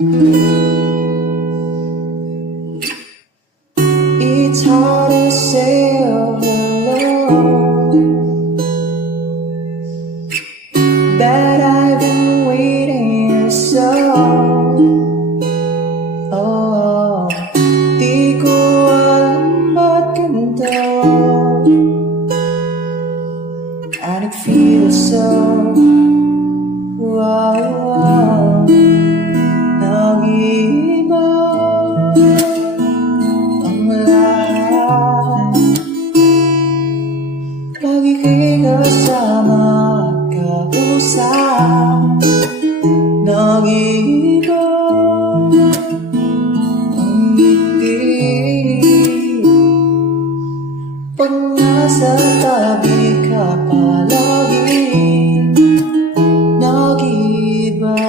It's hard to say hello, but I've been waiting so. Oh, di ko alam ba't ganito, and it feels so. Wow, nag-iiba ang lahat pag ika'y kasama at kausap. Nag-iiba ang ngiti pag nasa tabi ka palagi. Nag-iiba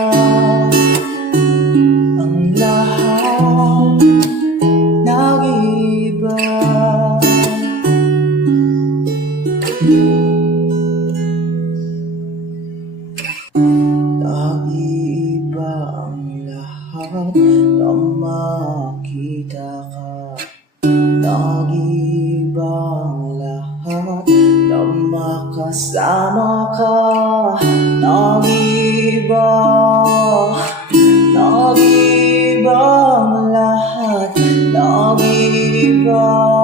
ang lahat, nag-iiba. Nag-iiba ang lahat nang makita ka. Nag-iiba ang lahat nang makasama ka. Nag-iiba, nag-iiba ang lahat, nag-iiba.